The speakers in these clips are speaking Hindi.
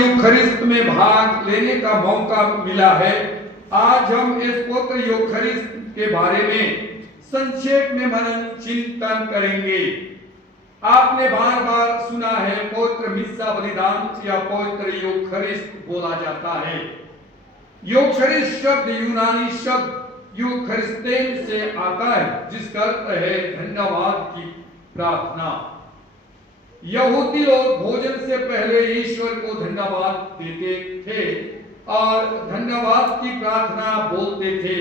योग खरिस्त में भाग लेने का मौका मिला है। आज हम इस पवित्र योग खरिस्त के बारे में संक्षेप में मनन चिंतन करेंगे। आपने बार बार सुना है पवित्र मिस्सा बलिदान या पवित्र योग खरिस्त बोला जाता है। योग खरिस्त शब्द यूनानी शब्द योग खरिस्तेन से आता है, जिसका अर्थ है धन्यवाद की प्रार्थना। यहूदी लोग भोजन से पहले ईश्वर को धन्यवाद देते थे और धन्यवाद की प्रार्थना बोलते थे।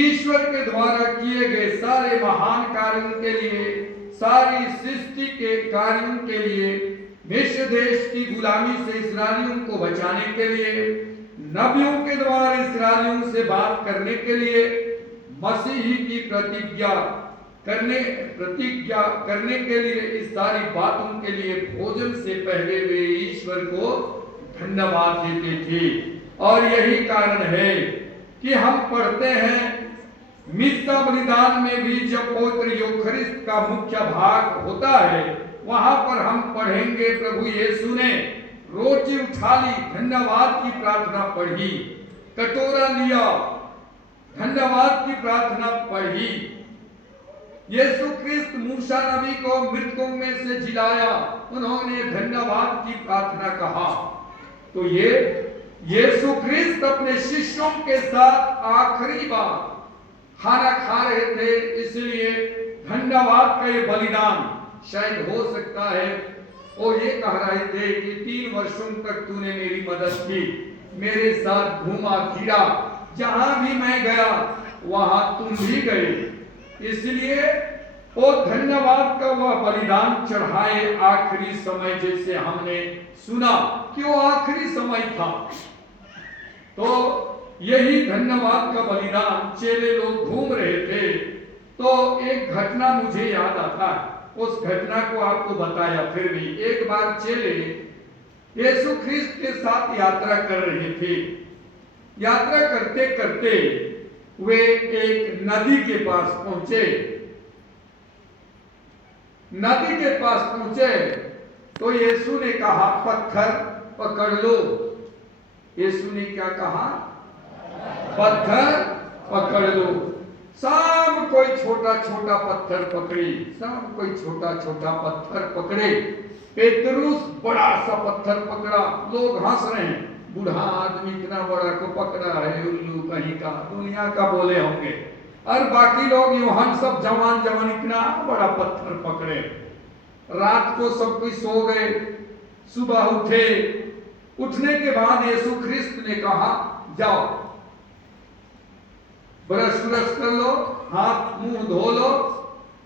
ईश्वर के द्वारा किए गए सारे महान कार्यों के लिए, सारी सृष्टि के कार्यों के लिए, मिस्र देश की गुलामी से इस्राएलियों को बचाने के लिए, नबियों के द्वारा इस्राएलियों से बात करने के लिए, मसीही की प्रतिज्ञा करने के लिए, इस सारी बातों के लिए भोजन से पहले वे ईश्वर को धन्यवाद देते थे। और यही कारण है कि हम पढ़ते हैं मिस्सा बलिदान में भी, जब पवित्र योग खरिस्त का मुख्य भाग होता है, वहां पर हम पढ़ेंगे प्रभु यीशु ने रोटी उठा ली, धन्यवाद की प्रार्थना पढ़ी, कटोरा लिया, धन्यवाद की प्रार्थना पढ़ी। यीशु ख्रिस्त मूसा नबी को मृतकों में से जिलाया, उन्होंने धन्यवाद की प्रार्थना कहा। तो ये यीशु ख्रिस्त अपने शिष्यों के साथ आखिरी बार खाना खा रहे थे, इसलिए धन्यवाद का ये बलिदान शायद हो सकता है। वो ये कह रहे थे कि 3 वर्षों तक तूने मेरी मदद की, मेरे साथ घूमा फिरा, जहां भी मैं गया वहां तुम भी गए, इसलिए वो धन्यवाद का वह बलिदान चढ़ाए आखिरी समय, जैसे हमने सुना कि वो आखिरी समय था। तो यही धन्यवाद का बलिदान चेले लोग घूम रहे थे। तो एक घटना मुझे याद आता है, उस घटना को आपको बताया। फिर भी एक बार चेले यीशु ख्रिस्त के साथ यात्रा कर रहे थे। यात्रा करते करते वे एक नदी के पास पहुंचे। नदी के पास पहुंचे तो यीशु ने कहा, पत्थर पकड़ लो। यीशु ने क्या कहा? पत्थर पकड़ लो। सब कोई छोटा छोटा पत्थर पकड़े, सब कोई छोटा छोटा पत्थर पकड़े। पेतरुस बड़ा सा पत्थर पकड़ा। लोग हंस रहे हैं, बूढ़ा आदमी इतना बड़ा को पकड़ा है, उल्लू कहीं का, दुनिया का बोले होंगे। और बाकी लोग यूहन सब जवान जवान इतना बड़ा पत्थर पकड़े। रात को सब कोई सो गए, सुबह उठे। उठने के बाद यीशु ख्रिस्त ने कहा, जाओ ब्रश कर लो, हाथ मुंह धो लो।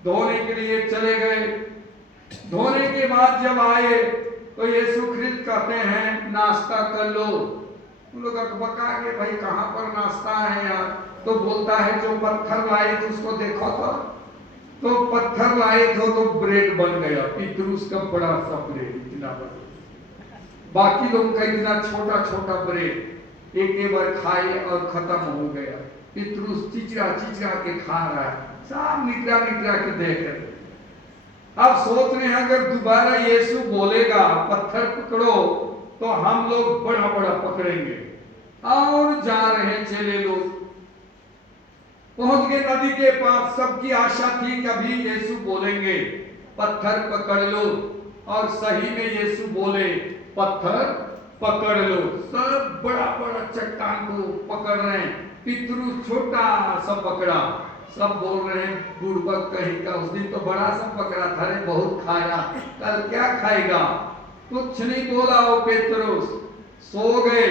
धोने के लिए चले गए। धोने के बाद जब आए तो यीशु ख्रिस्त कहते हैं, नाश्ता कर लो। उन लोग बका के, भाई कहां पर नाश्ता है यार? तो बोलता है, जो पत्थर लाए थे उसको देखो तो पत्थर लाए थे तो ब्रेड बन गया। पितरुस का बड़ा सा ब्रेड, इतना बड़ा। बाकी लोगों का इतना छोटा छोटा ब्रेड एक बार खाए और खत्म हो गया। पितरुस चिचरा के खा रहा है, सब निकला के देख रहे। अब सोच रहे हैं, अगर दोबारा यीशु बोलेगा पत्थर पकड़ो, तो हम लोग बड़ा बड़ा पकड़ेंगे। और जा रहे चेले लोग, पहुंच गए नदी के पास। सबकी आशा थी कभी यीशु बोलेंगे पत्थर पकड़ लो, और सही में यीशु बोले पत्थर पकड़ लो। सब बड़ा बड़ा चट्टान को पकड़ रहे हैं, पितरुस छोटा सा पकड़ा। सब बोल रहे हैं, बुड़बक कहीं का, उस दिन तो बड़ा सा पकड़ा था रे, बहुत खाया, कल क्या खाएगा? कुछ नहीं बोला वो पेतरुस। सो गए।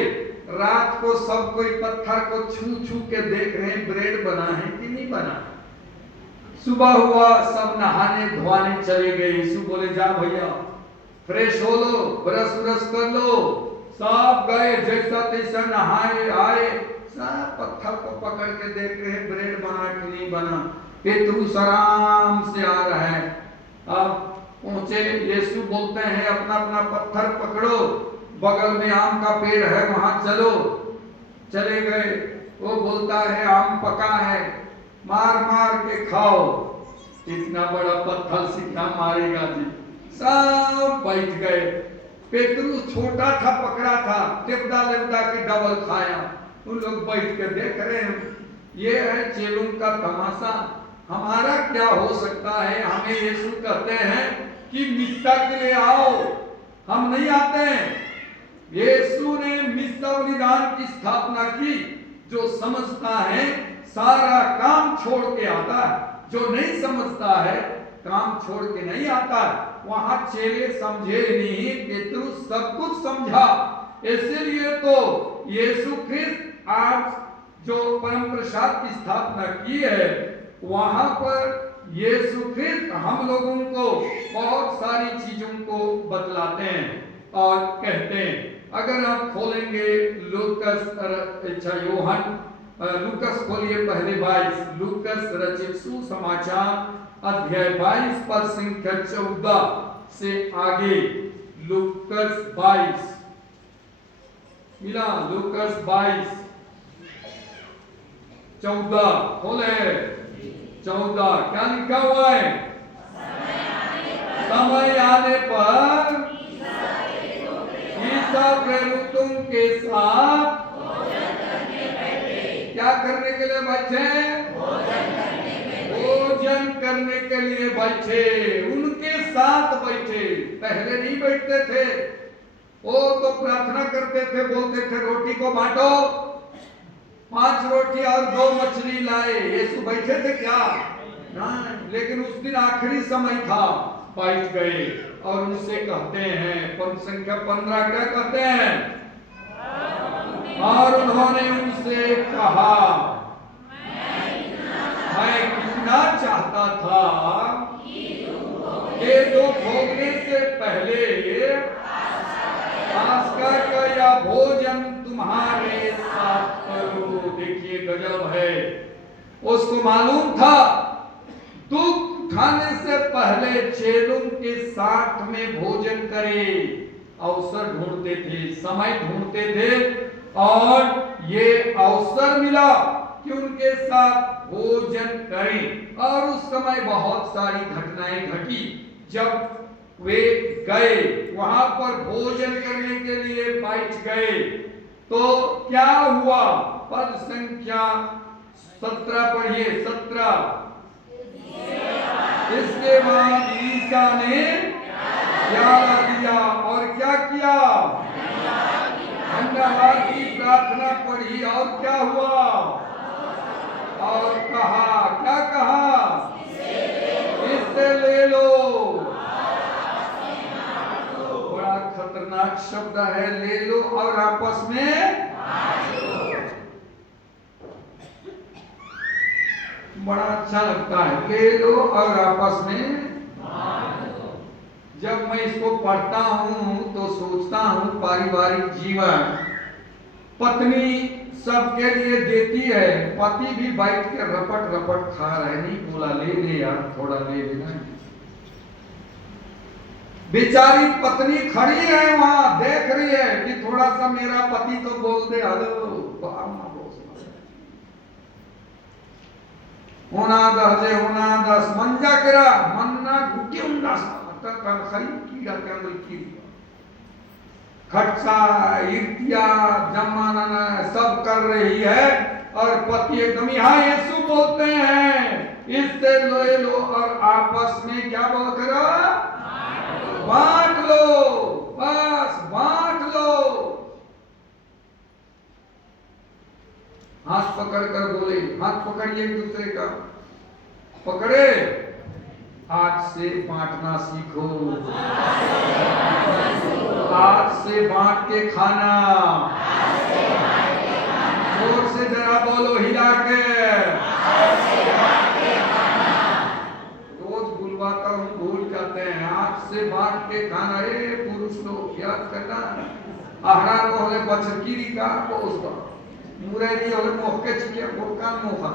रात को सब कोई पत्थर को छू के देख रहे हैं, ब्रेड बना है कि नहीं बना। सुबह हुआ, सब नहाने धोने चले गए। यीशु बोले, जा भैया फ्रेश हो लो, ब्रश कर लो। सब गए, जैसा तैसा नहाए आए, सब पत्थर को पकड़ के देख रहे हैं, ब्रेड बना कि नहीं बना। पेतरुस आराम से आ रहा है। अब पहुंचे, यीशु बोलते हैं, अपना अपना पत्थर पकड़ो, बगल में आम का पेड़ है, वहां चलो। चले गए। वो बोलता है, आम पका है, मार के खाओ। इतना बड़ा पत्थर से क्या मारेगा जी? सब बैठ गए। पेतरुस छोटा था, पकड़ा था, लेपदा लेपदा के डबल खाया। उन लोग बैठ के देख रहे हैं, ये है चेलों का तमाशा। हमारा क्या हो सकता है? हमें यीशु कहते हैं कि मिस्सा के लिए आओ, हम नहीं आते हैं। यीशु ने मिस्सा निदान की स्थापना की। जो समझता है सारा काम छोड़ के आता है, जो नहीं समझता है काम छोड़ के नहीं आता। वहां चेले समझे नहीं, पेतरुस सब कुछ समझा। इसलिए तो यीशु ख्रिस्त आज जो परम प्रसाद की स्थापना की है, वहां पर यीशु ख्रिस्त हम लोगों को बहुत सारी चीजों को बतलाते हैं और कहते हैं। अगर आप खोलेंगे लूकस खोलिए पहले 22, लूकस रचित सुसमाचार अध्याय 22 पद संख्या 14 से आगे। लूकस 22 मिला, लूकस 22 14 खोले। 14 क्या लिखा हुआ है? समय आने पर ईसा प्रेरितों के साथ क्या करने के लिए बैठे? भोजन करने के लिए बैठे, उनके साथ बैठे। पहले नहीं बैठते थे, वो तो प्रार्थना करते थे, बोलते थे रोटी को बांटो, 5 रोटी और 2 मछली लाए। यीशु बैठे थे क्या? नहीं। लेकिन उस दिन आखिरी समय था, बैठ गए और उनसे कहते हैं पद संख्या 15 क्या कहते हैं? और उन्होंने उनसे कहा, मैं कितना चाहता था कि जो भोगने से पहले पास्का का या भोजन तुम्हारे साथ करो। देखिए गजब है। उसको मालूम था दुख उठाने से पहले चेलों के साथ में भोजन करे। अवसर ढूंढते थे, समय ढूंढते थे और ये अवसर मिला कि उनके साथ भोजन करें। और उस समय बहुत सारी घटनाएं घटी। जब वे गए वहां पर भोजन करने के लिए बैठ गए तो क्या हुआ? पद संख्या 17 पढ़िए। 17 इसके बाद ईसा ने प्याला दिया और क्या किया? धन्यवाद की प्रार्थना पढ़ी और क्या हुआ? और कहा, क्या कहा? इससे ले लो। बड़ा खतरनाक शब्द है, ले लो और आपस में बड़ा अच्छा लगता है, ले लो और आपस में। जब मैं इसको पढ़ता हूं तो सोचता हूं पारिवारिक जीवन पत्नी सबके लिए देती है, पति भी बैठ के रपट रपट खा रहे, नहीं बोला ले ले यार थोड़ा ले लेना। बेचारी पत्नी खड़ी है वहां, देख रही है कि थोड़ा सा मेरा पति तो बोल दे हेलो होना दस मंजा करा मन्ना घुटी उंदा कीड़ा के अंदर कीड़ा खटसा इर्तिया जमाना सब कर रही है और पति एकदम यहाँ यीशु बोलते हैं इससे ले लो और आपस में क्या बोल करो? बांट लो, बस बांट लो। हाथ पकड़ कर बोले, हाथ पकड़िए एक दूसरे का, पकड़े, आज से बांटना सीखो, आज से बांट के खाना, जोर से जरा बोलो हिला के। रोज बुलवाता हूँ भूल जाते हैं, आज से बांट के खाना। रे पुरुष लोग याद करना, आहरा को हले बचकीरी का को उसका मुरेरी हले मोहके चिकिया भोका मोहा।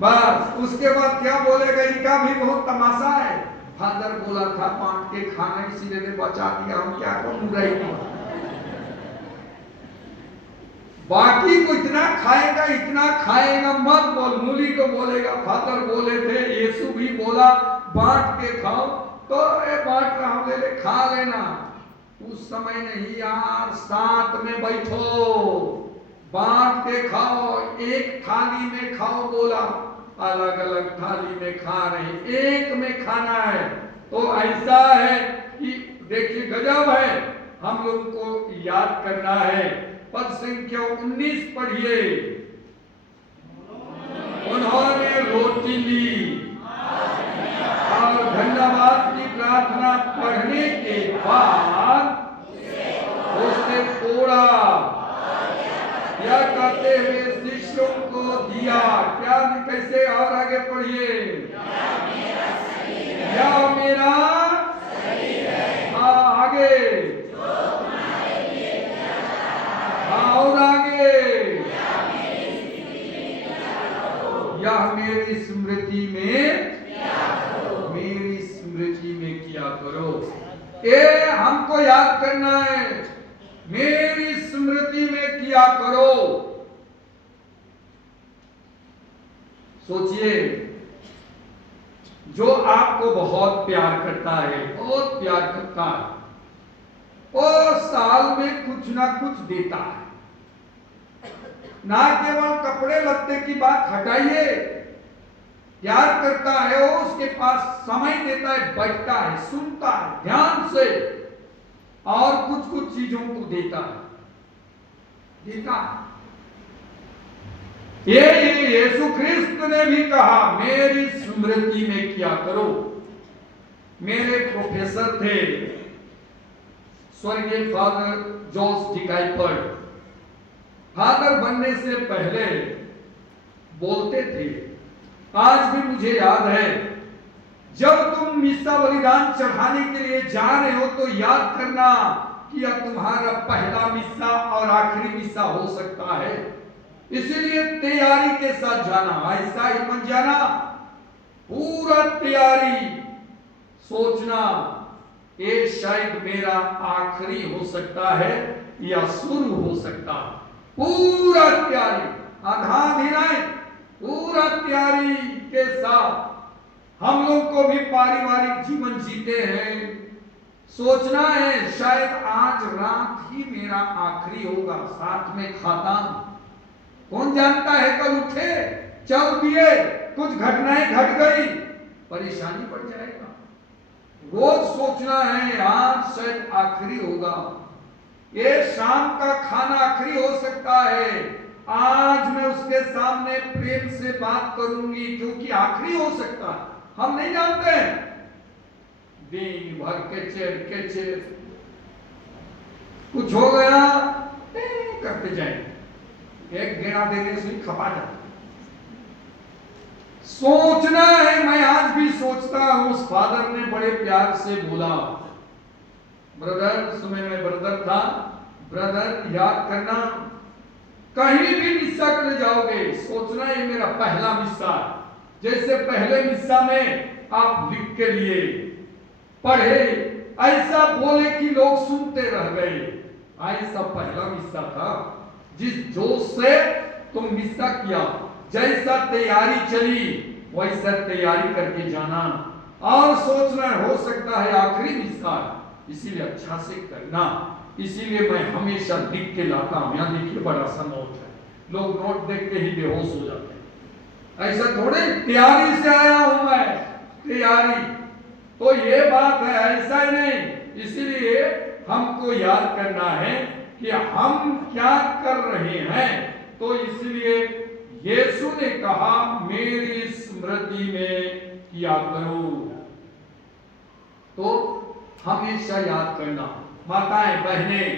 बस उसके बाद क्या बोलेगा? इनका भी बहुत तमाशा है। फादर बोला था बांट के खाना, इसीलिए ने बचा दिया, हम क्या करूं रही को। बाकी को इतना खाएगा मत बोल। मूली को बोलेगा, फादर बोले थे, यीशु भी बोला बांट के खाओ, तो ये बांट रहा हूं, ले ले खा लेना। उस समय नहीं यार, साथ में बैठो, बांट के खाओ, एक थाली में खाओ बोला, अलग अलग थाली में खा रहे, एक में खाना है। तो ऐसा है कि देखिए गजब है, हम लोग को याद करना है। पद संख्या 19 पढ़िए। उन्होंने रोटी ली और धन्यवाद की प्रार्थना पढ़ने के बाद उसे तोड़ा, यह कहते हुए शिष्यों को दिया। क्या, कैसे? और आगे पढ़िए। यह मेरा हाँ, आगे हाँ, और आगे, यह मेरी स्मृति में किया करो। ये हमको याद करना है, मेरी स्मृति में किया करो। सोचिए, जो आपको बहुत प्यार करता है, बहुत प्यार करता है, वो साल में कुछ ना कुछ देता है। ना केवल कपड़े लत्ते की बात हटाइए, प्यार करता है वो, उसके पास समय देता है, बैठता है, सुनता है ध्यान से, और कुछ कुछ चीजों को देता है। ये यीशु क्रिस्त ने भी कहा, मेरी स्मृति में किया करो। मेरे प्रोफेसर थे स्वर्गीय फादर जॉर्ज डिकाइपर, फादर बनने से पहले बोलते थे, आज भी मुझे याद है, जब तुम मिस्सा बलिदान चढ़ाने के लिए जा रहे हो तो याद करना कि यह तुम्हारा पहला मिस्सा और आखिरी मिस्सा हो सकता है, इसीलिए तैयारी के साथ जाना। ऐसा ही मत जाना, पूरा तैयारी, सोचना ये शायद मेरा आखिरी हो सकता है या शुरू हो सकता है। पूरा तैयारी, आधा भी नहीं, पूरा तैयारी के साथ हम लोग को भी पारिवारिक जीवन जीते हैं। सोचना है शायद आज रात ही मेरा आखिरी होगा, साथ में खाता, कौन जानता है कल उठे चल दिए, कुछ घटनाएं घट गई, परेशानी बढ़ जाएगा। रोज सोचना है आज शायद आखिरी होगा, ये शाम का खाना आखिरी हो सकता है, आज मैं उसके सामने प्रेम से बात करूंगी क्योंकि आखिरी हो सकता है। हम नहीं जानते हैं, दिन भर के चेर कुछ हो गया करते जाए, एक गेड़ा देने से खपा जाता। सोचना है, मैं आज भी सोचता हूं, उस फादर ने बड़े प्यार से बोला, ब्रदर, समय में ब्रदर था, ब्रदर याद करना, कहीं भी मिस्सा कर जाओगे, सोचना ये मेरा पहला मिस्सा है। जैसे पहले मिस्सा में आप लिख के लिए पढ़े, ऐसा बोले कि लोग सुनते रह गए, ऐसा पहला मिस्सा था। जिस जोश से तुम मिस्सा किया, जैसा तैयारी चली वैसा तैयारी करके जाना, और सोचना हो सकता है आखिरी मिस्सा, इसीलिए अच्छा से करना। इसीलिए मैं हमेशा लिख के लाता हूं। यहाँ देखिए बड़ा सा नोट है, लोग नोट देख के ही बेहोश हो जाते हैं। ऐसा थोड़े, तैयारी से आया हूं मैं, तैयारी तो ये बात है, ऐसा ही नहीं। इसीलिए हमको याद करना है कि हम क्या कर रहे हैं। तो इसलिए यीशु ने कहा, मेरी स्मृति में किया करो। तो हमेशा याद करना। माताएं बहनें,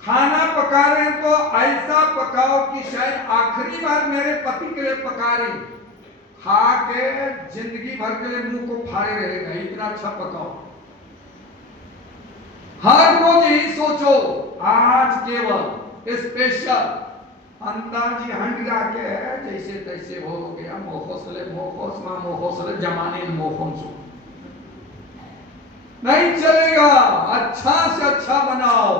खाना पका रहे तो ऐसा पकाओ कि शायद आखिरी बार मेरे पति के लिए पका रही, खा के जिंदगी भर के लिए मुंह को फाड़े रहेगा, इतना अच्छा पकाओ। हर रोज यही सोचो, आज केवल स्पेशल अंदाजी हंडिया के जैसे तैसे हो गया, मोहसले मोहसमा मोहसले जमाने मोहसो नहीं चलेगा, अच्छा से अच्छा बनाओ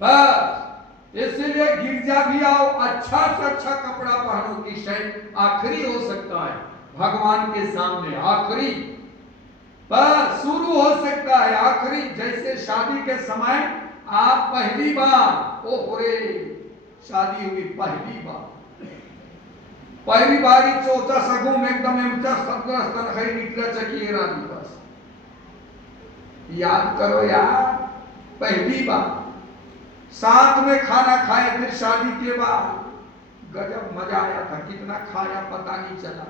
बस। इसलिए गिरजा भी आओ, अच्छा से अच्छा कपड़ा पहनो कि शायद आखिरी हो सकता है भगवान के सामने, आखिरी बस शुरू हो सकता है आखिरी, जैसे शादी के समय आप पहली बार ओरे शादी हुई, पहली बार ही चौथा सगुम एकदम एमचा सत्रस्तन है निकला चकी रानी, बस याद करो यार, पहली बार साथ में खाना खाए, फिर शादी के बाद गजब मजा आया था, कितना खाया पता नहीं चला,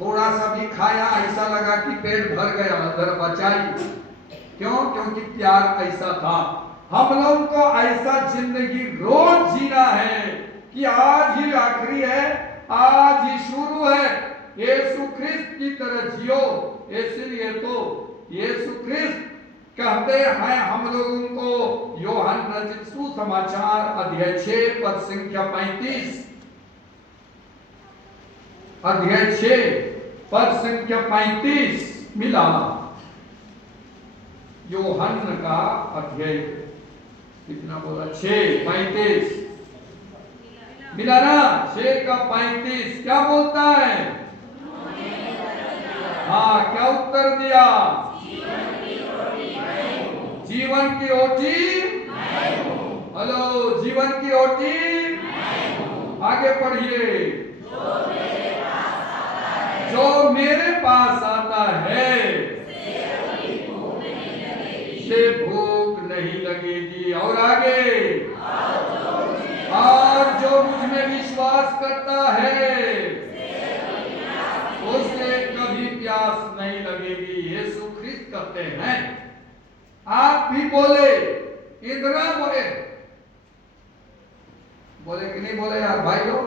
थोड़ा सा भी खाया ऐसा लगा कि पेट भर गया, अंदर बचाई, क्यों? क्योंकि प्यार ऐसा था। हम लोग को ऐसा जिंदगी रोज जीना है कि आज ही आखिरी है, आज ही शुरू है, यीशु ख्रिस्त की तरह जियो। इसलिए तो यीशु ख्रिस्त कहते हैं हम लोगों को, यूहन्ना रचित सुसमाचार अध्याय 6 पद संख्या 35, अध्याय 6 पद संख्या 35 मिला, यूहन्ना का अध्याय कितना बोला, 6:35 मिला ना, 6 का 35 क्या बोलता है? हाँ, क्या उत्तर दिया? जीवन की रोटी, हेलो, जीवन की रोटी, आगे पढ़िए, जो मेरे पास आता है से भूख नहीं लगेगी, और आगे, और जो मुझ में विश्वास करता है उससे कभी प्यास नहीं लगेगी। यीशु ख्रिस्त कहते हैं, आप भी बोले, इतना बोले कि नहीं बोले यार भाई लोग,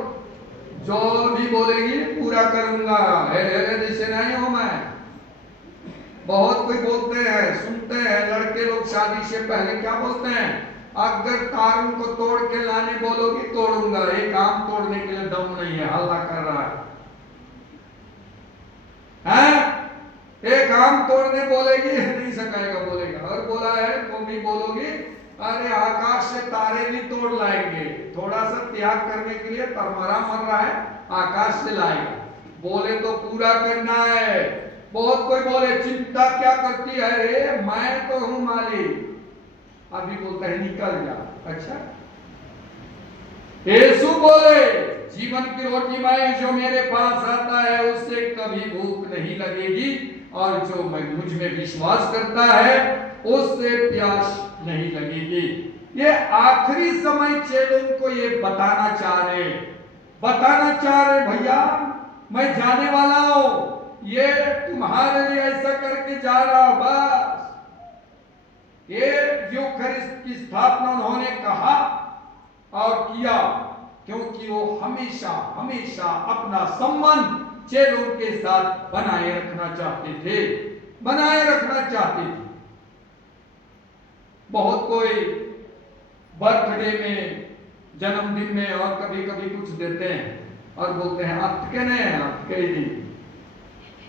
जो भी बोलेगी पूरा करूंगा, जैसे नहीं हूं मैं। बहुत कोई बोलते हैं, सुनते हैं, लड़के लोग शादी से पहले क्या बोलते हैं, अगर तारों को तोड़ के लाने बोलोगी तोड़ूंगा, एक आम तोड़ने के लिए दम नहीं है, हल्ला कर रहा है? एक आम तोड़ने बोलेगी नहीं सकाएगा, बोलेगा, और बोला है तो भी बोलोगी, अरे आकाश से तारे भी तोड़ लाएंगे, थोड़ा सा त्याग करने के लिए तरमरा मर रहा है, आकाश से लाएगा, बोले तो पूरा करना है। बहुत कोई बोले चिंता क्या करती है रे, मैं तो हूं मालिक, अभी बोलता है निकल जा। अच्छा, यीशु बोले जीवन की रोटी मैं, जो मेरे पास आता है उससे कभी भूख नहीं लगेगी, और जो मुझ में विश्वास करता है उससे प्यास नहीं लगेगी। ये आखिरी समय चेलों को ये बताना चाह रहे भैया मैं जाने वाला हूं, ये तुम्हारे लिए ऐसा करके जा रहा हूं, बस। ये जो ख्रिस्त की स्थापना उन्होंने कहा और किया, क्योंकि वो हमेशा हमेशा अपना संबंध चेलों के साथ बनाए रखना चाहते थे। बहुत कोई बर्थडे में, जन्मदिन में और कभी कभी कुछ देते हैं और बोलते हैं आपके नहीं, आपके ही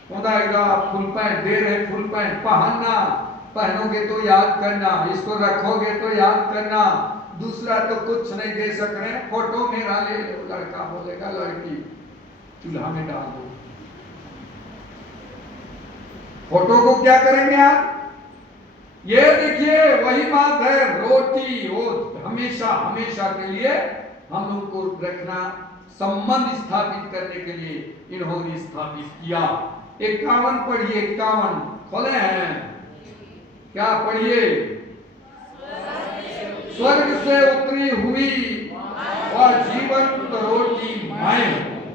फुल पैंट दे रहे, फुल पैंट पहनोगे तो याद करना, इसको रखोगे तो याद करना, दूसरा तो कुछ नहीं दे सक रहे, फोटो मेरा ले लो। लड़का बोलेगा लड़की चूल्हा में डाल दो, फोटो को क्या करेंगे आप? ये देखिए वही बात है, रोटी वो हमेशा हमेशा के लिए हम लोग को रखना, संबंध स्थापित करने के लिए इन्होंने स्थापित किया। 51 पढ़िए, 51 खोले हैं क्या? पढ़िए, स्वर्ग से उतरी हुई वह जीवंत रोटी मैं हूं,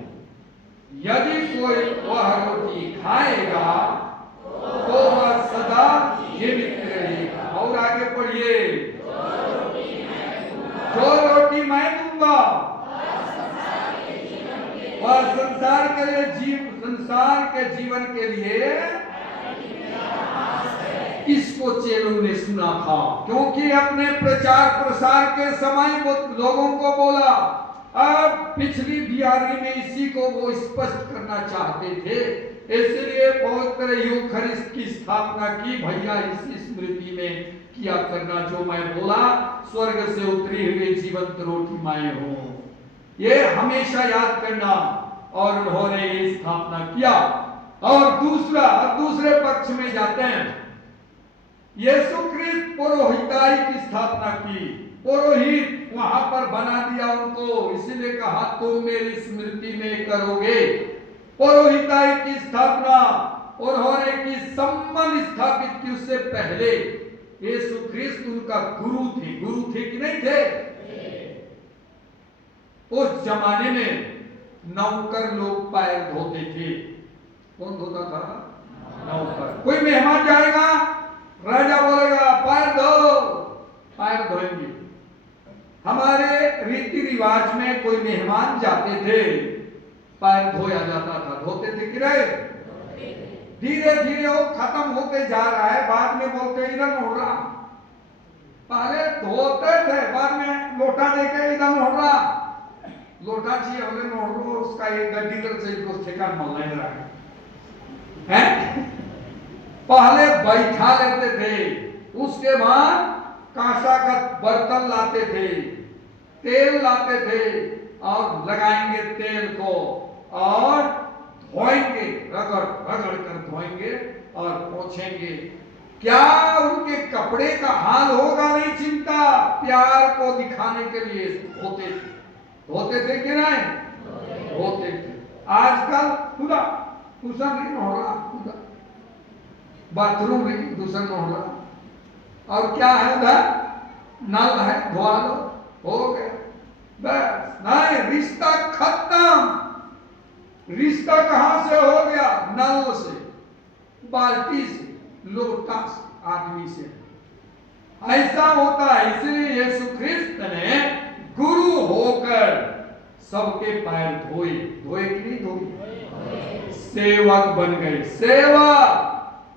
यदि कोई वह रोटी खाएगा तो वह सदा जीवित रहेगा। और आगे पढ़िए, जो रोटी मैं दूंगा वह संसार के जीवन के लिए, इसको चेलों ने सुना था, क्योंकि अपने प्रचार प्रसार के समय वो लोगों को बोला, अब पिछली बियारी में इसी को वो स्पष्ट करना चाहते थे, इसलिए पवित्र यूखरिस्त की स्थापना की, भैया इसी स्मृति में किया करना जो मैं बोला, स्वर्ग से उतरी हुई जीवंत रोटी मैं हूं, ये हमेशा याद करना। और उन्होंने ये स्थापना किया। और दूसरे पक्ष में जाते हैं। यीशु ख्रिस्त पुरोहिताई की स्थापना की, पुरोहित वहां पर बना दिया उनको, इसीलिए कहा तुम मेरी स्मृति में करोगे। पुरोहिताई की स्थापना उन्होंने की, संबंध स्थापित की। उससे पहले यीशु ख्रिस्त उनका गुरु थे कि नहीं थे? उस जमाने में नौकर लोग पैर धोते थे। कौन धोता था? नौकर। कोई मेहमान जाएगा, राजा बोलेगा पैर धो, पैर धोएंगे। हमारे रीति रिवाज में कोई मेहमान जाते थे, पैर धोया जाता था। धोते थे कि नहीं? धीरे धीरे वो खत्म होते जा रहा है। बाद में बोलते इधर मोड़ रहा, पहले धोते थे, बाद में लोटा देके इधर मोड़ रहा। लोटा चाहिए हमने मोड़ लो, उसका एक गड्डी तर से उसको ठेकान मोल नहीं रहा है। पहले बैठा लेते थे, उसके बाद कांसा का बर्तन लाते थे, तेल लाते थे और लगाएंगे तेल को और धोएंगे, रगड़ कर धोएंगे और पोंछेंगे। क्या उनके कपड़े का हाल होगा? नहीं चिंता, प्यार को दिखाने के लिए धोते थे कि नहीं? धोते थे। आजकल खुदा दूसरा नहीं हो रहा, खुदा बाथरूम में दूसरा हो रहा। और क्या है उधर? नल है, धोआ लो, हो गया बस। नहीं, रिश्ता खत्म। रिश्ता कहां से हो गया? नल से, बाल्टी से, लोटा से, आदमी से। ऐसा होता है। इसलिए यीशु ख्रिस्त ने गुरु होकर सबके पैर धोए कि नहीं धोए? सेवक बन गए। सेवा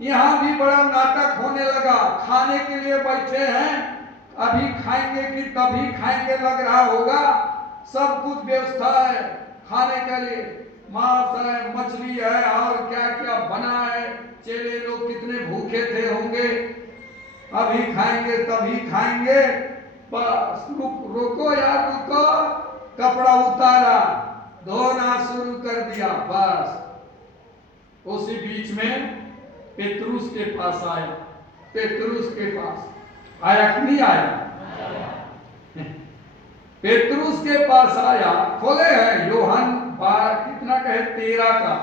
यहां भी बड़ा नाटक होने लगा। खाने के लिए बैठे हैं, अभी खाएंगे कि तभी खाएंगे लग रहा होगा। सब कुछ व्यवस्था है खाने के लिए, मांस है, मछली है और क्या क्या बना है। चेले लोग कितने भूखे थे होंगे, अभी खाएंगे तभी खाएंगे। बस रुको यार रुको, कपड़ा उतारा, धोना शुरू कर दिया। बस उसी बीच में पेतरुस के पास आया। पेतरुस के पास आया कि नहीं आया? पेतरुस के पास आया। खोले हैं योहन 12 कितना कहे 13 का,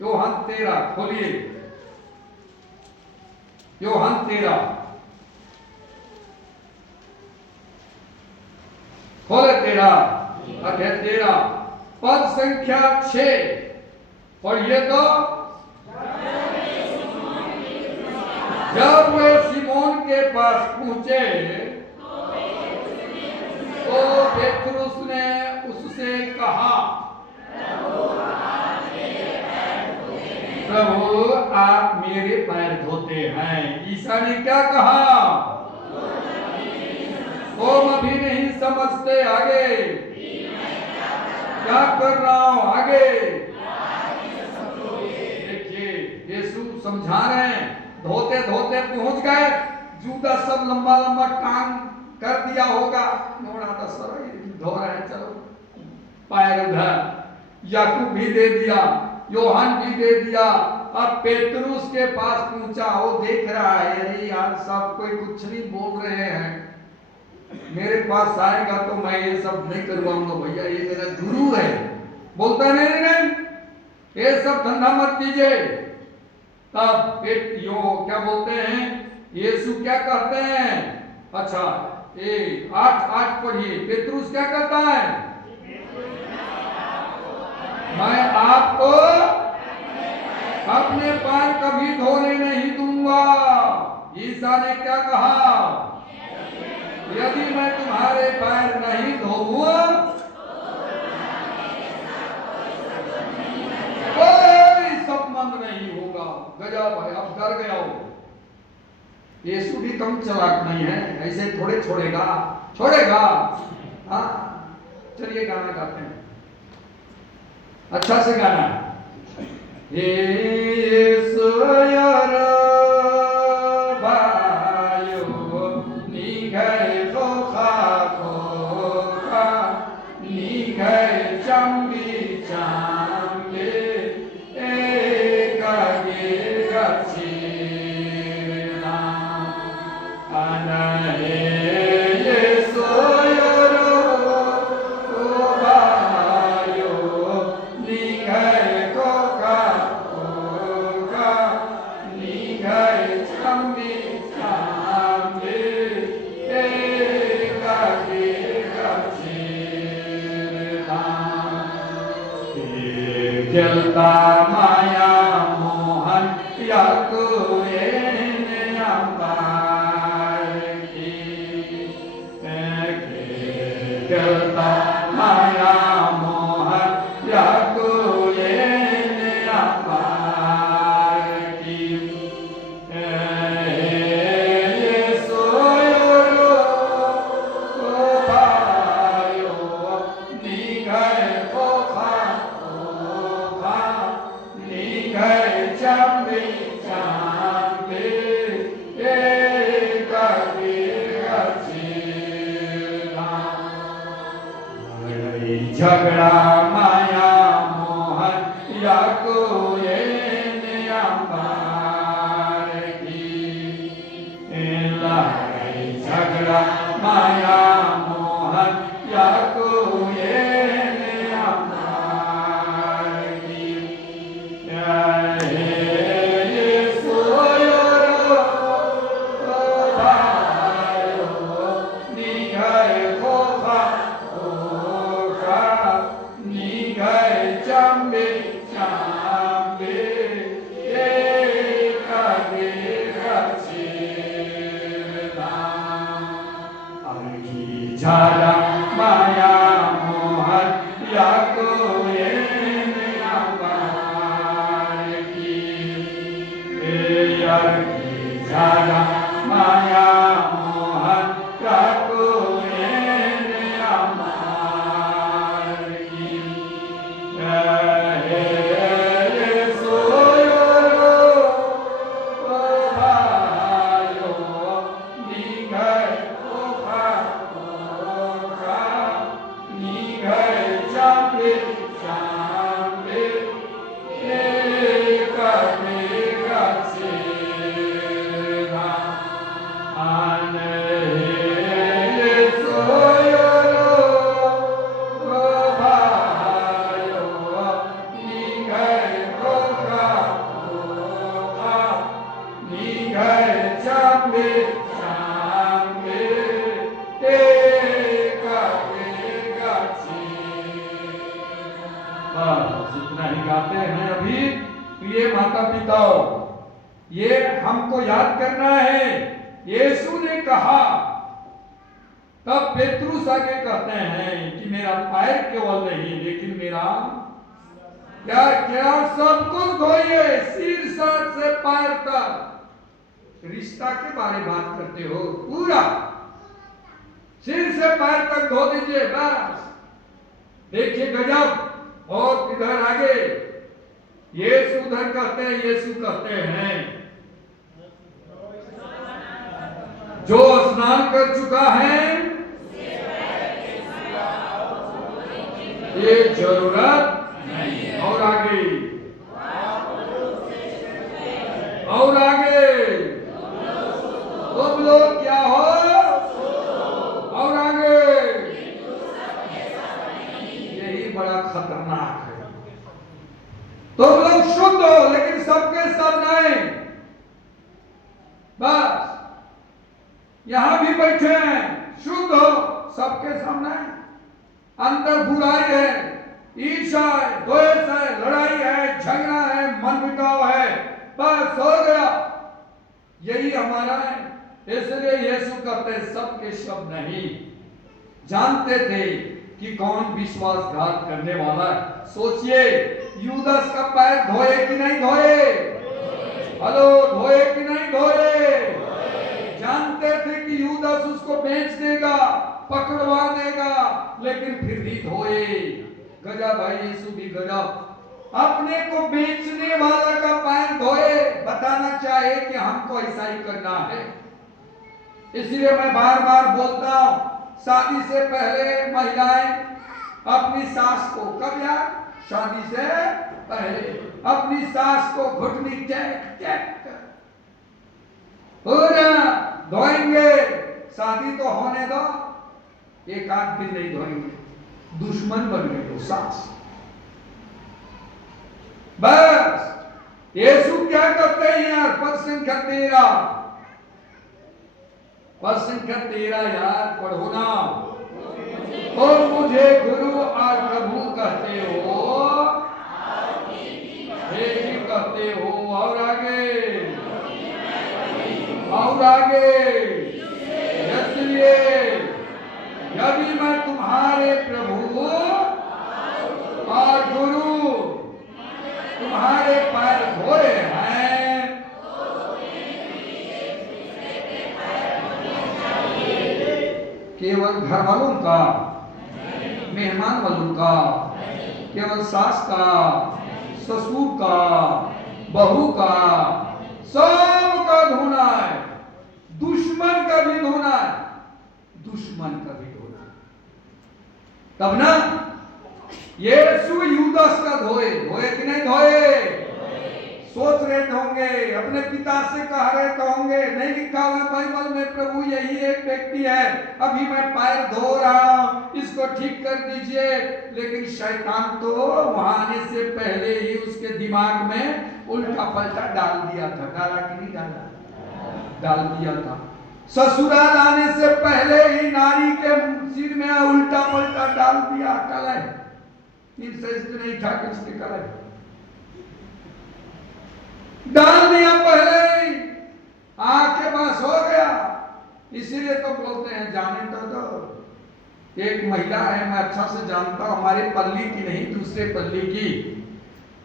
योहन 13 खोलिए, योहन 13 खोले 13 पद संख्या 6 और ये तो जब वे सिमोन के पास पहुंचे तो पेतरुस ने उससे कहा, प्रभु आप मेरे पैर धोते हैं। ईसा ने क्या कहा? तुम अभी नहीं समझते, आगे क्या कर रहा हूं, आगे देखिए। यीशु समझा रहे हैं। धोते धोते पहुंच गए, जूता सब लंबा लंबा टांग कर दिया होगा। नोड़ा तो सर धो रहे हैं, चलो पैर उधर। याकूब भी दे दिया, योहन भी दे दिया। अब पेतरुस के पास पहुंचा, वो देख रहा है अरे यार सब कोई कुछ नहीं बोल रहे हैं, मेरे पास आएगा तो मैं ये सब नहीं करवाऊंगा। भैया ये मेरा गुरु है, बोलता नहीं ये सब धंधा मत कीजिए। तब क्या बोलते हैं, यीशु क्या कहते हैं? अच्छा 8 पढ़िए। पेतरुस क्या कहता है? मैं आपको अपने पैर कभी धोने नहीं दूंगा। ईसा ने क्या कहा? यदि मैं तुम्हारे पैर नहीं धोऊंगा कोई संबंध नहीं होगा। गजब भाई, अब डर गया हो। यीशु भी कम चालाक नहीं है, ऐसे थोड़े छोड़ेगा। हाँ चलिए गाना गाते हैं, अच्छा से गाना। जलता माया मोहन याको जलता माया मोहन याको झगड़ा माया मोहन याको ये अंबार की लड़ाई झगड़ा माया मोहन याको ये अंबार की झाला माया मोहन याको ये अंबार की झाला माया मोहन याको ये अंबार की जितना ही गाते हैं अभी, प्रिय माता पिताओं, ये हमको याद करना है। यीशु ने कहा, तब पेतरुस आगे कहते हैं कि मेरा पैर केवल नहीं लेकिन मेरा क्या क्या सब कुछ धोइए, सिर से पैर तक। रिश्ता के बारे में बात करते हो, पूरा सिर से पैर तक धो दीजिए बस। देखिए गजब। और इधर आगे यीशु उधर कहते हैं, यीशु कहते हैं जो स्नान कर चुका है ये जरूरत नहीं। और आगे और आगे तुम लोग क्या हो? और आगे यही बड़ा खतरनाक है। तुम लोग शुद्ध हो लेकिन सबके सब नहीं। बस यहां भी बैठे हैं, शुद्ध हो सबके सामने। अंदर बुराई है, ईर्ष्या है, द्वेष है, लड़ाई है, झगड़ा है, मनमुटाव है, बस हो गया। यही हमारा है। इसलिए यीशु कहते सबके सब नहीं। जानते थे कि कौन विश्वासघात करने वाला है। सोचिए, यूदास का पैर धोए कि नहीं धोए? हेलो, धोए कि नहीं धोए? जानते थे कि यूदास उसको बेच देगा, पकड़वा देगा, लेकिन फिर भी धोए। गजब भाई, यीशु भी गजब। अपने को बेचने वाला का पैर धोए, बताना चाहे कि हमको ऐसा ही करना है। इसलिए मैं बार बार बोलता हूं, शादी से पहले महिलाएं अपनी सास को, कब यार? शादी से पहले अपनी सास को घुटनी चेक चेक पूरा धोएंगे। शादी तो होने दो, एक आध दिन नहीं धोएंगे, दुश्मन बन गए वो सास। बस यीशु क्या करते हैं यार? पद संख्या 13 यार पढ़ो ना। और मुझे गुरु और प्रभु कहते हो, और आगे और आगे। इसलिए यदि मैं तुम्हारे प्रभु और गुरु तुम्हारे पैर धोए हैं, केवल घर वालों का, मेहमान वालों का, केवल सास का, ससुर का, बहू का, सबका धोना है। दुश्मन का भी धोना है, दुश्मन का भी धोना है। तब ना यीशु यूदास का धोए कि नहीं धोए? सोच रहे होंगे, अपने पिता से कह रहे होंगे, नहीं लिखा हुआ बाइबल में प्रभु यही एक व्यक्ति है, अभी मैं पैर धो रहा हूं, इसको ठीक कर दीजिए। लेकिन शैतान तो वहां आने से पहले ही उसके दिमाग में उल्टा पलटा डाल दिया था। डाला कि नहीं डाला? डाल दिया था। ससुराल आने से पहले ही नारी के सिर में उल्टा पलटा डाल दिया। कल है नहीं था, कुछ निकल है, डाल दिया पहले ही, आके बस हो गया। इसीलिए तो बोलते हैं जाने तो एक महिला है, मैं अच्छा से जानता हूं, हमारे पल्ली की नहीं, दूसरे पल्ली की।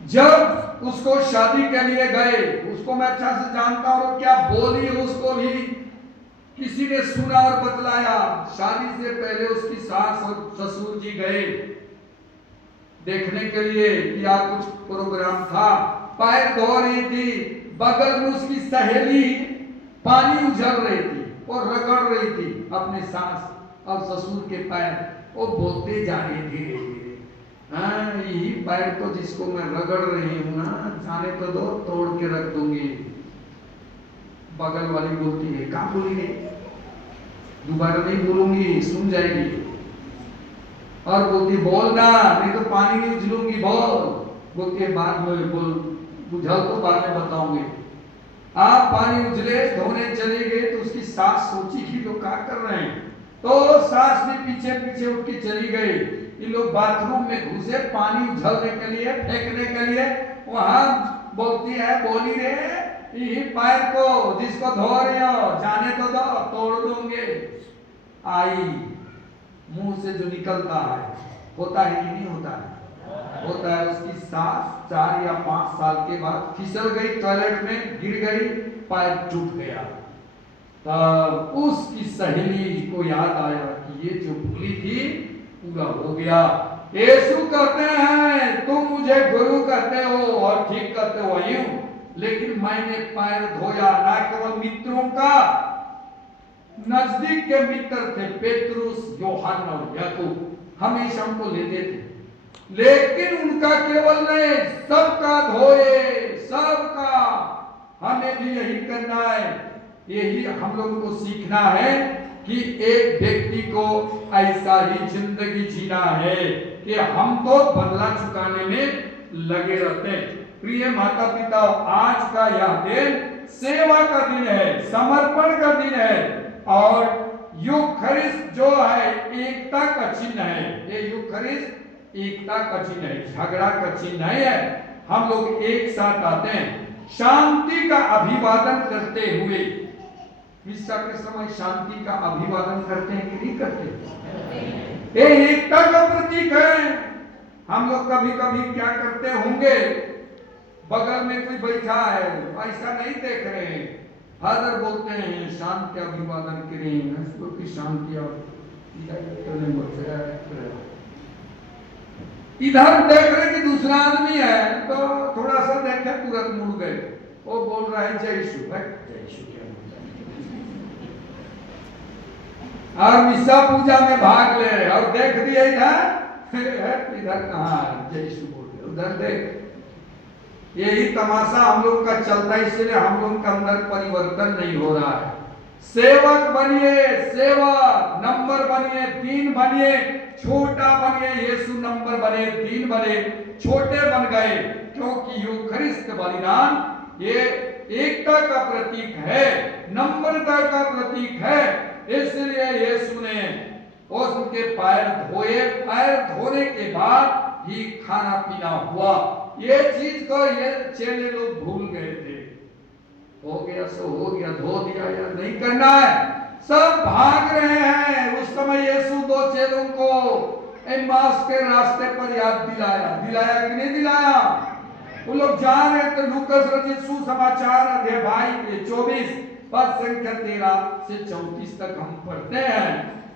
जब उसको शादी के लिए गए, उसको मैं अच्छा से जानता हूं, क्या बोली उसको भी किसी ने सुना और बतलाया। शादी से पहले उसकी सास और ससुर जी गए देखने के लिए, या कुछ प्रोग्राम था, पैर धो रही थी, बगल में उसकी सहेली पानी उझल रही थी और रगड़ रही थी अपने सास और ससुर के पैर। वो बोलते जा रही धीरे धीरे, हाँ यही पैर तो जिसको मैं रगड़ रही हूँ ना, जाने तो दो, तोड़ के रख दूंगी। बगल वाली बोलती है, कहाँ बोली है, दोबारा नहीं बोलूंगी, सुन जाएगी। और बोलती बोलना, नहीं तो पानी नहीं उछलूंगी, बोल। बोलती है बाद में बोल, बुझल तो बाद में बताऊंगी। आप पानी उछले, धोने चले गए तो उसकी सास सोची कि लोग क्या कर रहे हैं, तो सास भी पीछे पीछे उठ के चली गई। इन लोग बाथरूम में घुसे पानी उछलने के लिए, फेंकने के लिए। वहां बोलती है, बोली रे यही पैर को जिसको धो रहे हो, जाने तो दो, तोड़ दूंगे। आई, मुंह से जो निकलता है, होता है कि नहीं होता है? होता है। उसकी सास 4 या 5 साल के बाद फिसल गई, टॉयलेट में गिर गई, पैर टूट गया। तब उसकी सहेली को याद आया कि ये जो भूली थी पूरा हो गया। यीशु कहते हैं, तुम मुझे गुरु कहते हो और ठीक कहते हो यूं, लेकिन मैंने पैर धोया ना केवल मित्रों का, नजदीक के मित्र थे पेतरुस, यूहन्ना और याकूब, हमेशा हमको लेते थे, लेकिन उनका केवल नहीं, सबका धोए, सबका। हमें भी यही करना है, यही हम लोगों को सीखना है कि एक व्यक्ति को ऐसा ही जिंदगी जीना है कि हम तो बदला चुकाने में लगे रहते हैं। प्रिय माता पिता, आज का यह दिन सेवा का दिन है, समर्पण का दिन है, और यूखरिस्ट जो है एकता का चिन्ह है। ये यूखरिस्ट एकता का चिन्ह है, झगड़ा का चिन्ह नहीं है। हम लोग एक साथ आते हैं, शांति का अभिवादन करते हुए। मिस्सा के समय शांति का अभिवादन करते हैं कि नहीं करते? ये एकता का प्रतीक है। हम लोग कभी कभी क्या करते होंगे, बगल में कोई बैठा है, ऐसा नहीं देख रहे हैं, हादर बोलते हैं शांति अभिवादन करें, की शांति। इधर देख रहे कि दूसरा आदमी है, तो थोड़ा सा देखे तुरंत मुड़ गए, वो बोल रहा है जय यीशु। जय यीशु क्या और मिस्सा पूजा में भाग ले रहे, और देख दिए इधर कहाँ जय यीशु बोल रहे, उधर देख। यही तमाशा हम लोग का चलता है, इसलिए हम लोग के अंदर परिवर्तन नहीं हो रहा है। सेवक बनिए, सेवक नंबर बनिए, 3 बनिए, छोटा बनिए। यीशु नंबर बने, 3 बने, छोटे बन गए, क्योंकि यूखरिस्त बलिदान ये एकता का प्रतीक है, नम्रता का प्रतीक है। इसलिए यीशु ने उसके पैर धोए, पैर धोने के बाद ही खाना पीना हुआ। ये चीज को ये चेले लोग भूल गए थे। हो गया सो हो गया, धो दिया या नहीं करना है, सब भाग रहे हैं। उस समय यीशु दो चेलों को एम्माउस के रास्ते पर याद दिलाया कि नहीं दिलाया? वो लोग जा रहे थे। लूकास रचित सुसमाचार अध्याय 24 पद संख्या 13 से 34 तक हम पढ़ते हैं।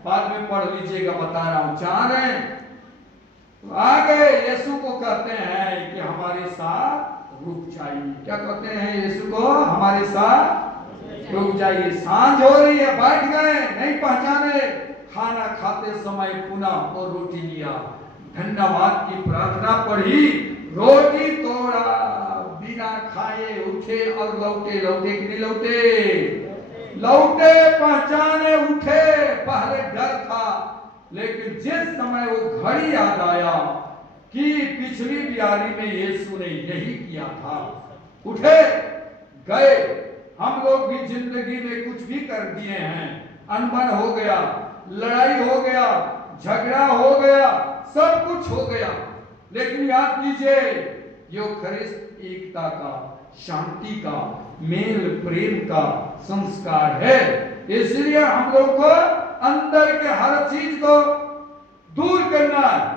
बाद में पढ़ लीजिएगा, बता रहा हूं। जा रहे तो आ गए, यीशु को कहते हैं कि हमारे साथ रुक जाइए। क्या कहते हैं यीशु को? हमारे साथ रुक जाइए, सांझ हो रही है। बैठ गए, नहीं पहचाने। खाना खाते समय पुनः और रोटी लिया, धन्यवाद की प्रार्थना पढ़ी, रोटी तोड़ा, बिना खाए उठे और लौटे। लौटे कि नहीं लौटे? लौटे, पहचाने, उठे। पहले डर था, लेकिन जिस समय वो घड़ी याद आया कि पिछली बियारी में यीशु ने यही किया था, उठे गए। हम लोग भी जिंदगी में कुछ भी कर दिए हैं, अनबन हो गया, लड़ाई हो गया, झगड़ा हो गया, सब कुछ हो गया, लेकिन याद कीजिए यूखरिस्ट एकता का, शांति का, मेल प्रेम का संस्कार है। इसलिए हम लोग को अंदर के हर चीज को दूर करना है।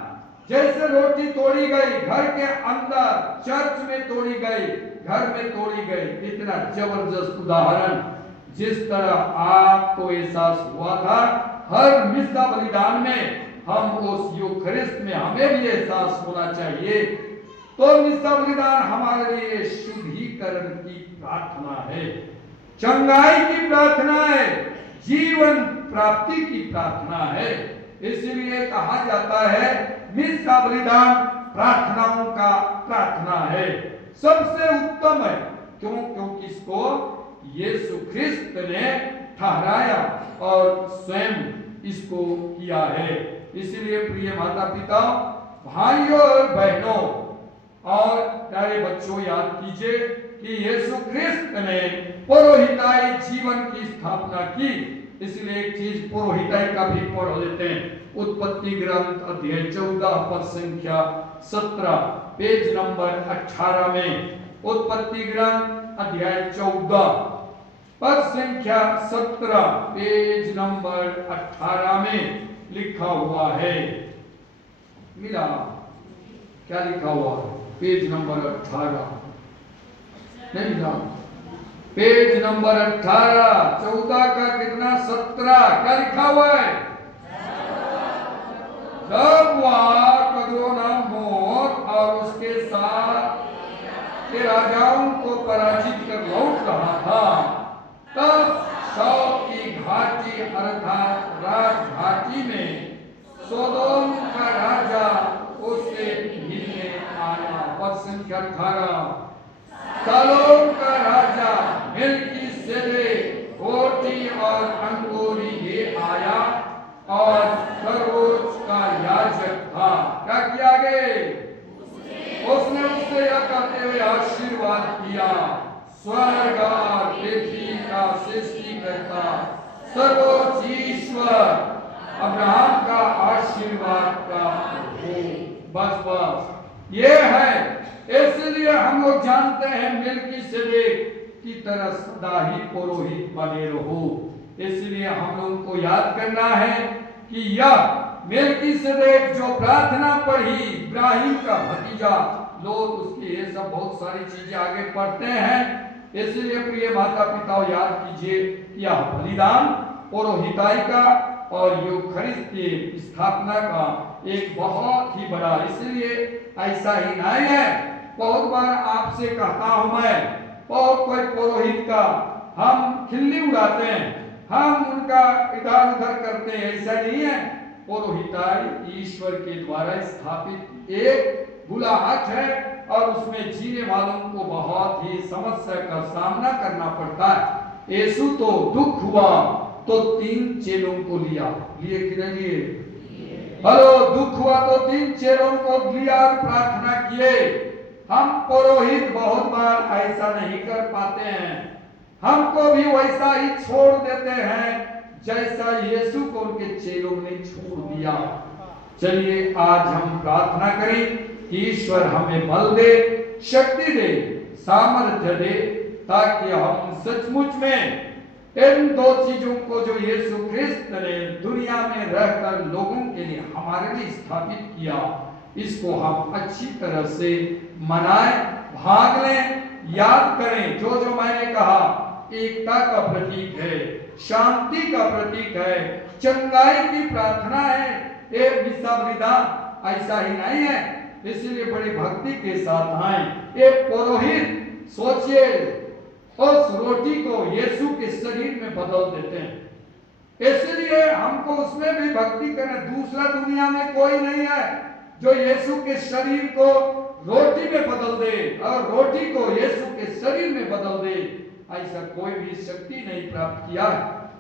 जैसे रोटी तोड़ी गई घर के अंदर, चर्च में तोड़ी गई, घर में तोड़ी गई। इतना जबरदस्त उदाहरण, जिस तरह आपको एहसास हुआ था हर मिस्सा बलिदान में, हम उस यूखरिस्ट में हमें भी एहसास होना चाहिए। तो मिस्सा बलिदान हमारे लिए शुद्धिकरण की प्रार्थना है, चंगाई की प्रार्थना है, जीवन प्राप्ति की प्रार्थना है। इसलिए कहा जाता है मिस्सा बलिदान प्रार्थनाओं का प्रार्थना है, सबसे उत्तम है। क्यों? क्योंकि इसको यीशु ख्रिस्त ने ठहराया और स्वयं इसको किया है। इसलिए प्रिय माता पिता, भाइयों और बहनों और प्यारे बच्चों, याद कीजिए कि यीशु ख्रिस्त ने पुरोहिताई जीवन की स्थापना की। इसलिए एक चीज पुरोहिताई का भी पढ़ लेते हैं। उत्पत्ति ग्रंथ अध्याय 14 पद संख्या 17 पेज नंबर 18 में, उत्पत्ति ग्रंथ अध्याय 14 पद संख्या 17 पेज नंबर 18 में लिखा हुआ है। मिला? क्या लिखा हुआ है? पेज नंबर 18 नहीं मिला? पेज नंबर 18, 14 का कितना? 17। क्या लिखा हुआ है? जब वह कदोर्लाओमर और उसके साथ के राजाओं को पराजित कर लौट रहा था, तब शौक की घाटी अर्थात राज घाटी में सोदोम का राजा उससे मिलने आया। पद संख्या 18, सलोम का राजा मेल्कीसेदेक रोटी और अंगूरी ले आया और सर्वोच्च का याजक था। क्या किया गए? उसने उससे यह कहते हुए आशीर्वाद किया, स्वर्ग और पृथ्वी का सृष्टिकर्ता सर्वोच्च ईश्वर अब्राहम का आशीर्वाद का हो। बस ये है। इसलिए हम लोग जानते हैं मेल्कीसेदेक की तरह सदा ही पुरोहित बने रहो। इसलिए हम लोगों को याद करना है कि यह मेल्कीसेदेक जो प्रार्थना पढ़ी, इब्राहिम का भतीजा, लोग उसकी ये सब बहुत सारी चीजें आगे पढ़ते हैं। इसलिए प्रिय माता पिता, याद कीजिए यह बलिदान पुरोहिताई का और यूखरिस्त की स्थापना का एक बहुत ही बड़ा, इसलिए ऐसा ही नहीं है। बहुत बार आपसे कहता हूं मैं, बहुत कोई पुरोहित का हम खिल्ली उड़ाते हैं, हम उनका इधर उधर करते हैं, ऐसा नहीं है। पुरोहिताई ईश्वर के द्वारा स्थापित एक बुलाहट है और उसमें जीने वालों को बहुत ही समस्या का सामना करना पड़ता है। यीशु तो दुख हुआ तो 3 चेलों को लिए कि नहीं लिए? हेलो, दुख हुआ तो 3 चेलों को लिया और प्रार्थना किए। हम पुरोहित बहुत बार ऐसा नहीं कर पाते हैं, हमको भी वैसा ही छोड़ देते हैं जैसा यीशु को उनके चेलों ने छोड़ दिया। चलिए आज हम प्रार्थना करें कि ईश्वर हमें बल दे शक्ति दे, सामर्थ्य दे, ताकि हम सचमुच में इन दो चीजों को जो यीशु ख्रिस्त ने दुनिया में रहकर लोगों के लिए हमारे लिए स्थापित किया, इसको हम अच्छी तरह से मनाएं, भाग लें, याद करें। जो जो मैंने कहा एकता का प्रतीक है, शांति का प्रतीक है, चंगाई की प्रार्थना है, एक विश्वास ऐसा ही नहीं है। इसलिए बड़ी भक्ति के साथ आए। एक पुरोहित सोचिए उस रोटी को यीशु के शरीर में बदल देते हैं, इसलिए हमको उसमें भी भक्ति करना। दूसरा दुनिया में कोई नहीं है जो यीशु के शरीर को रोटी में बदल दे और रोटी को यीशु के शरीर में बदल दे, ऐसा कोई भी शक्ति नहीं प्राप्त किया।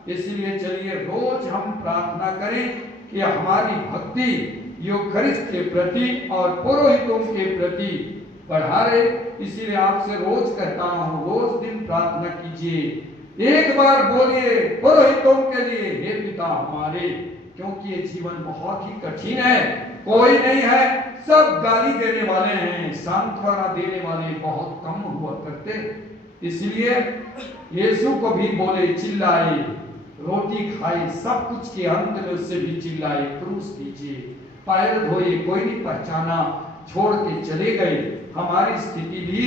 इसलिए चलिए रोज हम प्रार्थना करें कि हमारी भक्ति यूखरिस्ट के प्रति और पुरोहितों के प्रति बढ़ा रहे। इसीलिए आपसे रोज कहता हूं, रोज दिन प्रार्थना कीजिए, एक बार बोलिए पुरोहितों के लिए, हे पिता हमारे, क्योंकि ये जीवन बहुत ही कठिन है, कोई नहीं है, सब गाली देने वाले हैं, सांत्वना देने वाले बहुत कम हुआ करते। इसलिए यीशु को भी बोले, चिल्लाए, रोटी खाए, सब कुछ के अंत में उससे भी चिल्लाए, क्रूस कीजिए, पैर धोए, कोई नहीं पहचाना, छोड़ के चले गए। हमारी स्थिति भी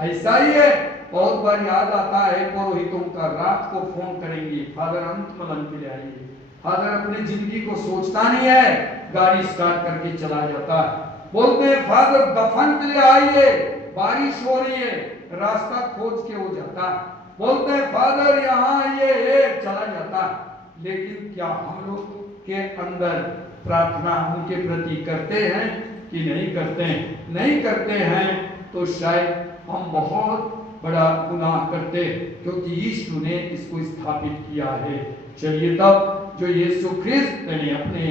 ऐसा ही है। बहुत बार याद आता है पुरोहितों का, रात को फोन करेंगे, फादर अंत मलन के लिए आइए। फादर अपने जिंदगी को सोचता नहीं है, गाड़ी स्टार्ट करके चला जाता है। बोलते हैं फादर दफन के लिए आइए, बारिश हो रही है, रास्ता खोज के हो जाता। बोलते हैं फादर यहाँ आइए, चला जाता। लेकिन क्या हम लोग के अंदर प्रार्थना उनके प्रति करते हैं कि नहीं करते हैं? नहीं करते हैं तो शायद हम बहुत बड़ा गुनाह करते, क्योंकि यीशु ने इसको स्थापित किया है। चलिए तब जो यीशु ख्रिस्त ने अपने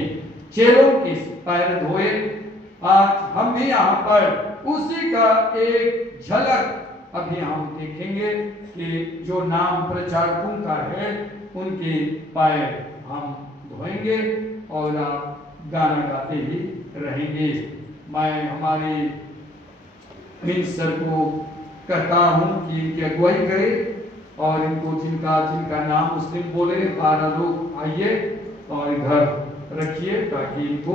चेलों के पैर धोए, आज हम भी यहाँ पर उसी का एक झलक अभी हम देखेंगे कि जो नाम प्रचारकों का है उनके पैर हम धोएंगे और आप गाना गाते ही रहेंगे। मैं हमारे मिनिस्टर को कहता हूँ कि इनकी अगुवाई करे और इनको जिनका नाम उस दिन बोले 12 लोग आइए और घर रखिए, ताकि इनको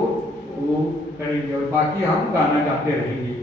वो करेंगे और बाकी हम गाना गाते रहेंगे।